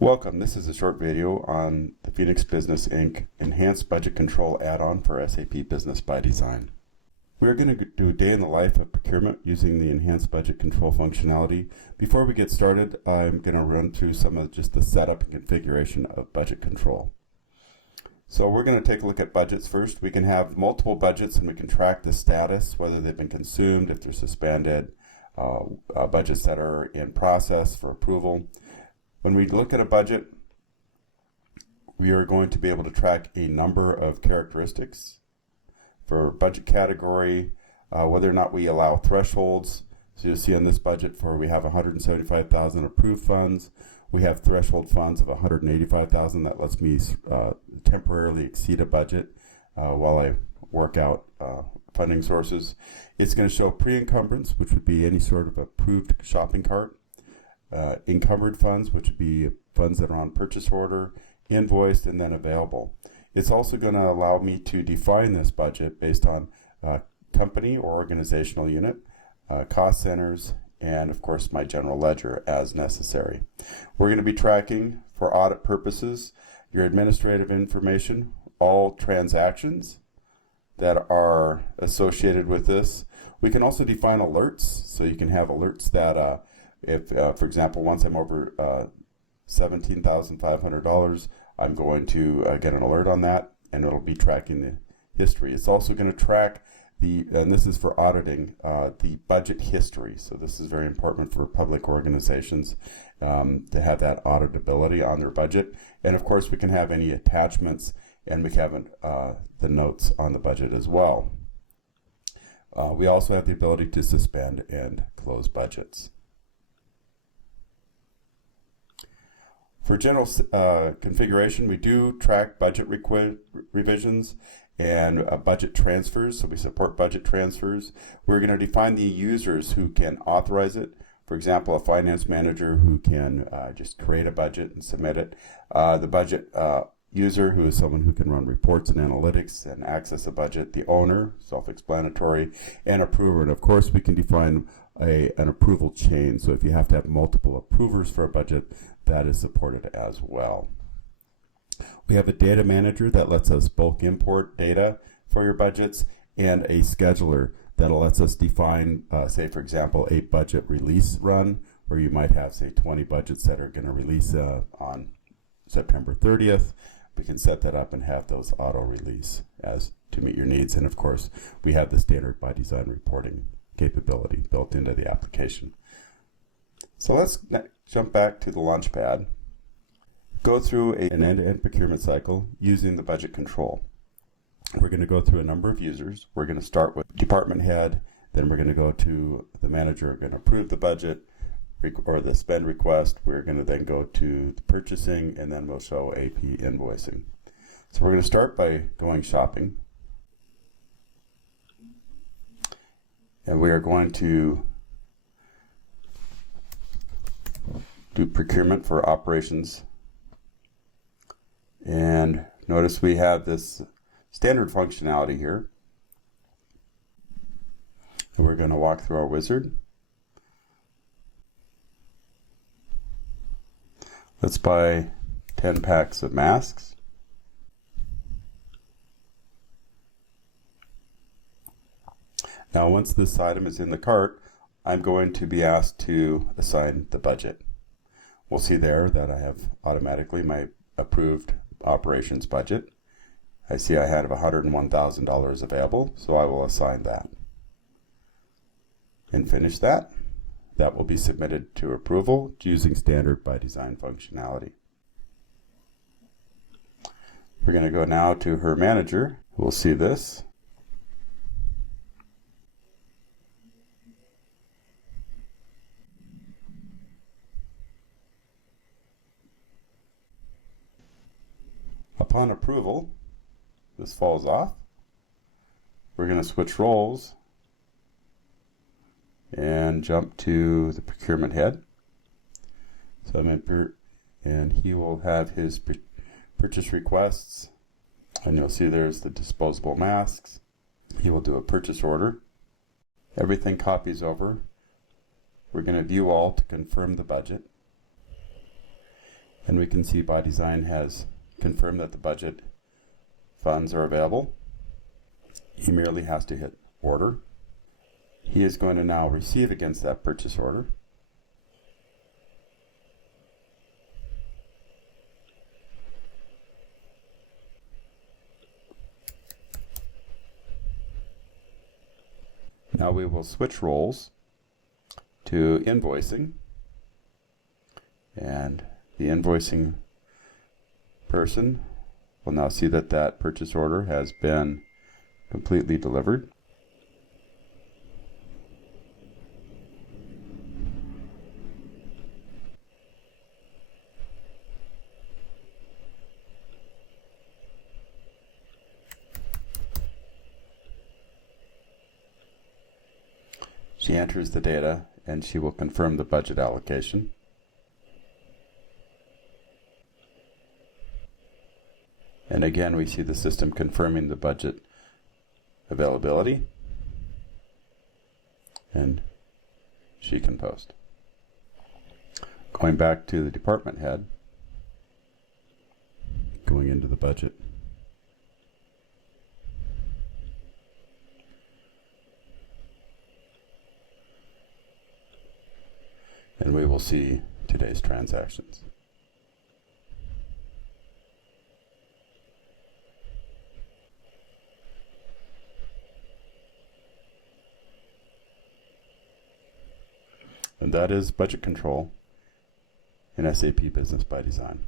Welcome. This is a short video on the Phoenix Business Inc. Enhanced Budget Control add-on for SAP Business ByDesign. We're going to do a day in the life of procurement using the Enhanced Budget Control functionality. Before we get started, I'm going to run through some of just the setup and configuration of budget control. So we're going to take a look at budgets first. We can have multiple budgets and we can track the status, whether they've been consumed, if they're suspended, budgets that are in process for approval. When we look at a budget, we are going to be able to track a number of characteristics for budget category, whether or not we allow thresholds. So you'll see on this budget for we have 175,000 approved funds. We have threshold funds of 185,000. That lets me temporarily exceed a budget while I work out funding sources. It's going to show pre-encumbrance, which would be any sort of approved shopping cart. Encumbered funds, which would be funds that are on purchase order, invoiced, and then available. It's also going to allow me to define this budget based on company or organizational unit, cost centers, and of course my general ledger as necessary. We're going to be tracking for audit purposes your administrative information, all transactions that are associated with this. We can also define alerts, so you can have alerts that if, for example, once I'm over $17,500, I'm going to get an alert on that, and it'll be tracking the history. It's also going to track and this is for auditing, the budget history. So this is very important for public organizations to have that auditability on their budget. And of course, we can have any attachments, and we have the notes on the budget as well. We also have the ability to suspend and close budgets. For general configuration, we do track budget revisions and budget transfers, so we support budget transfers. We're going to define the users who can authorize it. For example, a finance manager who can just create a budget and submit it. The budget user, who is someone who can run reports and analytics and access a budget. The owner, self-explanatory, and approver. And of course, we can define an approval chain. So if you have to have multiple approvers for a budget, that is supported as well. We have a data manager that lets us bulk import data for your budgets, and a scheduler that lets us define, say for example, a budget release run, where you might have, say, 20 budgets that are going to release on September 30th. We can set that up and have those auto-release as to meet your needs. And of course, we have the standard ByDesign reporting capability built into the application. So let's jump back to the Launchpad. Go through an end-to-end procurement cycle using the budget control. We're going to go through a number of users. We're going to start with department head, then we're going to go to the manager. We're going to approve the budget or the spend request. We're going to then go to the purchasing, and then we'll show AP invoicing. So we're going to start by going shopping. And we are going to do procurement for operations. And notice we have this standard functionality here. And we're going to walk through our wizard. Let's buy 10 packs of masks. Now, once this item is in the cart, I'm going to be asked to assign the budget. We'll see there that I have automatically my approved operations budget. I see I had $101,000 available, so I will assign that. And finish that. That will be submitted to approval using standard ByDesign functionality. We're going to go now to her manager. We'll see this. Upon approval, this falls off. We're going to switch roles and jump to the procurement head. So I'm in, and he will have his purchase requests, and you'll see there's the disposable masks. He will do a purchase order. Everything copies over. We're going to view all to confirm the budget. And we can see ByDesign has confirmed that the budget funds are available. He merely has to hit order. He is going to now receive against that purchase order. Now we will switch roles to invoicing, and the invoicing person will now see that that purchase order has been completely delivered. She enters the data and she will confirm the budget allocation. And again, we see the system confirming the budget availability, and she can post. Going back to the department head, going into the budget. And we will see today's transactions. And that is budget control in SAP Business ByDesign.